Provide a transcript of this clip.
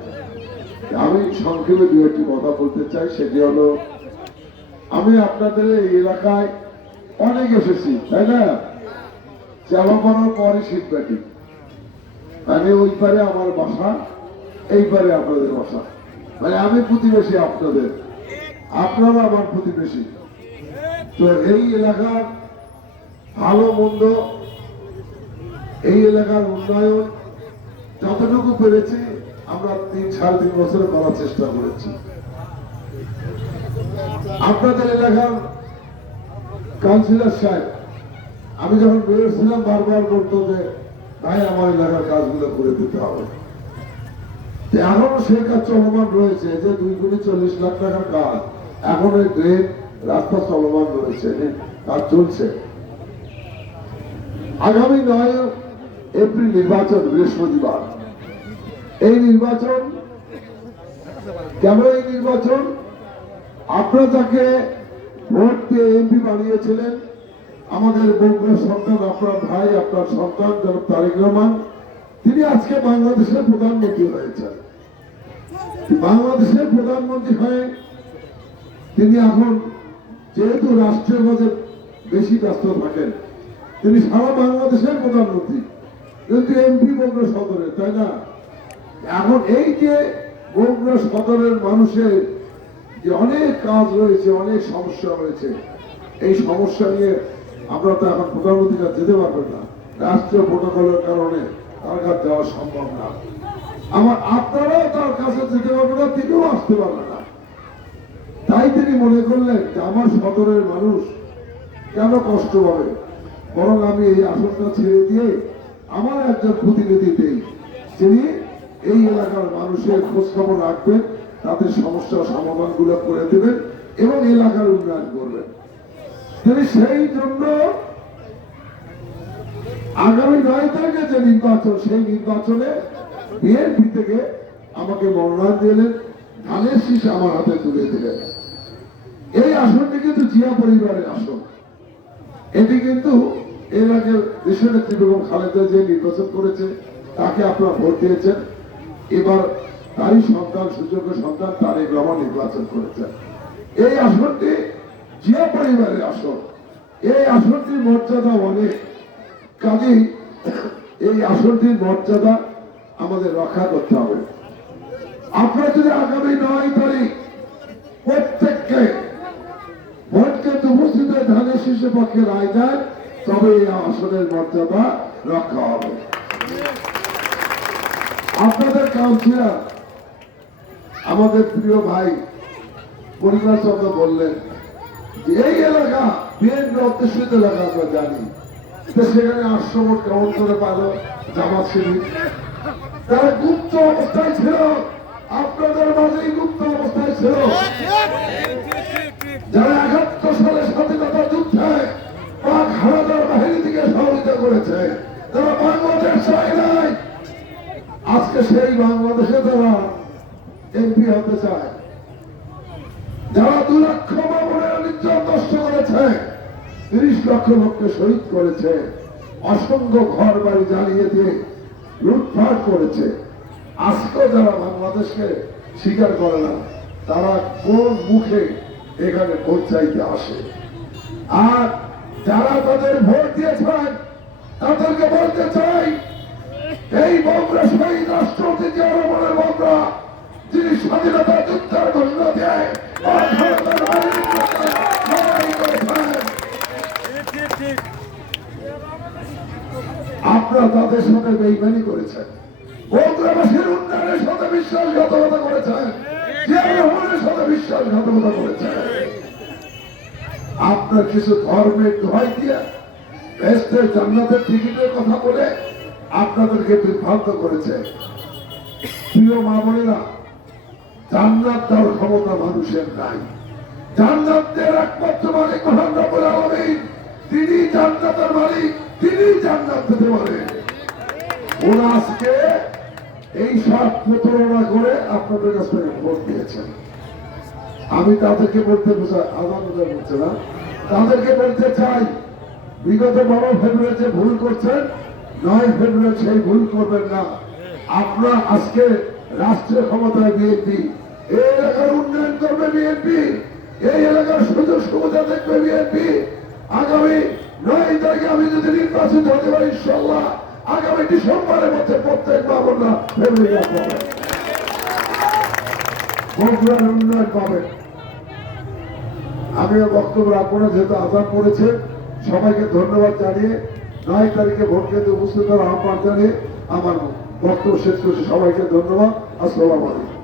নাই। আমি সংক্ষেপে দু একটি কথা বলতে চাই, সেটি হলো আমি আপনাদের এই এলাকায় অনেক এসেছি, তাই না? চালা পড়ার পরে শীতবাটি, মানে ওই পারে আমার বাসা, এই পারে আপনাদের বাসা, মানে আমি প্রতিবেশী আপনাদের, আপনারা আমার প্রতিবেশী। তো এই এলাকার ভালো মন্দ, এই এলাকার উন্নয়ন যতটুকু পেরেছি আমরা 3-3.5 বছরে করার চেষ্টা করেছি। আপনাদের এলাকার কাউন্সিলর সাহেব, আমি যখন বেরোচ্ছিলাম বারবার বলতো যে ভাই আমার এলাকার কাজগুলো করে দিতে হবে। এখনো সেই কাজ চলমান রয়েছে, যে 2 কোটি 40 লাখ টাকার কাজ এখনো ড্রেন রাস্তা চলমান রয়েছে, কাজ চলছে। আগামী 9 এপ্রিল নির্বাচন, বৃহস্পতিবার। এই নির্বাচন কেন? এই নির্বাচন আপনারা যাকে ভোট দিয়ে এমপি বানিয়েছিলেন, আমাদের বগুড়ার সন্তান, আপনার ভাই, আপনার সন্তান জনাব তারেক রহমান, তিনি আজকে বাংলাদেশের প্রধানমন্ত্রী হয়েছেন। বাংলাদেশের প্রধানমন্ত্রী হয়ে তিনি এখন যেহেতু রাষ্ট্রীয় কাজে বেশি ব্যস্ত থাকেন, তিনি সারা বাংলাদেশের প্রধানমন্ত্রী, কিন্তু এমপি বগুড়া সদরের, তাই না? এখন এই যে বগুড়া সদরের মানুষের যে অনেক কাজ রয়েছে, অনেক সমস্যা রয়েছে, এই সমস্যা নিয়ে আমরা তো এখন প্রধানমন্ত্রীর কাছে যেতে পারবেন না, রাষ্ট্রীয় প্রোটোকলের কারণে তার কাছে যাওয়া সম্ভব না। আপনারাও তার কাছে যেতে পারবেন না, তিনিও আসতে পারবেন না। তাই তিনি মনে করলেন যে আমার সদরের মানুষ কেন কষ্ট পাবে, বরং আমি এই আসনটা ছেড়ে দিয়ে আমার একজন প্রতিনিধি দেই, যিনি এই এলাকার মানুষের খোঁজখবর রাখবেন, তাদের সমস্যার সমাধানগুলো করে দেবেন এবং এলাকার উন্নয়ন করবেন। তিনি সেই জন্য আগামী 9 তারিখে যে নির্বাচন, সেই নির্বাচনে বিএনপি থেকে আমাকে মনোনয়ন দিলেন, ধানের শীষ আমার হাতে তুলে দিলেন। এই আসনটি কিন্তু জিয়া পরিবারের আসন। এটি কিন্তু এলাকার দেশনেত্রী বেগম খালেদা যে নির্বাচন করেছে, তাকে আপনারা ভোট দিয়েছেন। এবার তারই সন্তান, সুযোগ্য সন্তান তারেক রহমান নির্বাচন করেছেন। এই আসনটি জিয়া পরিবারের আসন। এই আসনটির মর্যাদা অনেক, কাজেই এই আসনটির মর্যাদা আমাদের রক্ষা করতে হবে। আপনারা যদি আগামী 9 তারিখ প্রত্যেককে ভোট কেন্দ্রে উপস্থিত হয়ে ধানের শীষের পক্ষে রায় দেন, তবে এই আসনের মর্যাদা রক্ষা হবে। আপনাদের কাউন্সিলর আমাদের প্রিয় ভাই পরিবার চন্দ্র বললেন যে এই এলাকা বিএনপি অধ্যুষিত এলাকা, আমরা জানি সেখানে 800 ভোট কেমন করে পেল জামাত শিবির? তারা গুপ্ত অবস্থায় ছিল, আপনাদের মাঝেই গুপ্ত অবস্থায় ছিল। যারা 71 সালে স্বাধীনতা যুদ্ধে পাক হানাদার বাহিনী থেকে সহযোগিতা করেছে, তারা বাংলাদেশ চায় নাই, আজকে সেই বাংলাদেশে তারা এমপি হতে চায়। যারা 2 লক্ষ মামুনের নির্যাতন নষ্ট করেছে, 30 লক্ষ লোককে শহীদ করেছে, অসংখ্য ঘর বাড়ি জ্বালিয়ে দিয়ে লুটপাট করেছে, আজকে যারা বাংলাদেশকে স্বীকার করে না, তারা কোন মুখে এখানে ভোট চাইতে আসে? আর যারা তাদের ভোট দিয়েছেন, তাদেরকে বলতে চাই, এই বগুড়া শহীদ রাষ্ট্রপতি জিয়া রহমানের বগুড়া, যিনি স্বাধীনতা যুদ্ধের ঘোষণা দেয়, আপনারা তাদের সাথে বেইমানি করেছেন, বগুড়াবাসীর উন্নয়নের সাথে বিশ্বাসঘাতকতা করেছেন, জিয়া রহমানের সাথে বিশ্বাসঘাতকতা করেছেন। আপনার কিছু ধর্মের দোহাই দিয়ে বেহেশতের জান্নাতের টিকিটের কথা বলে আপনাদেরকে বিভ্রান্ত করেছে। প্রিয় মা বোনেরা, জান্নাত দেওয়ার ক্ষমতা মানুষের নাই। জান্নাত দেওয়ার একমাত্র মালিক মহান রব্বুল আলামিন, তিনি জান্নাতের মালিক, তিনি জান্নাত দিতে পারেন। ওরা আজকে এই সব প্রতারণা করে আপনাদের কাছে ভোট দিয়েছেন। আমি তাদেরকে বলতে বলছে না, তাদেরকে বলতে চাই, বিগত 12 ফেব্রুয়ারি যে ভুল করছেন, 9 ফেব্রুয়ারি সেই ভুল করবেন না। আপনারা আজকে রাষ্ট্রীয় ক্ষমতায় বিএনপি, এই এলাকার উন্নয়ন করবে বিএনপি, এই এলাকার সুযোগ সুবিধা দেখবে বিএনপি। আগামী 9 তারিখে আমি যদি নির্বাচিত হতে পারি ইনশাল্লাহ আগামী ডিসেম্বরের মধ্যে প্রত্যেক বাবুরা ফ্যামিলিরা পাবে, বগুড়ার উন্নয়ন পাবে। আমি বক্তব্য রাখবো না, যেহেতু আজান পড়েছে। সবাইকে ধন্যবাদ জানিয়ে 9 তারিখে ভোট কেন্দ্রে উপস্থিত হওয়ার আহ্বান জানিয়ে আমার বক্তব্য শেষ করছি। সবাইকে ধন্যবাদ। আসসালামু আলাইকুম।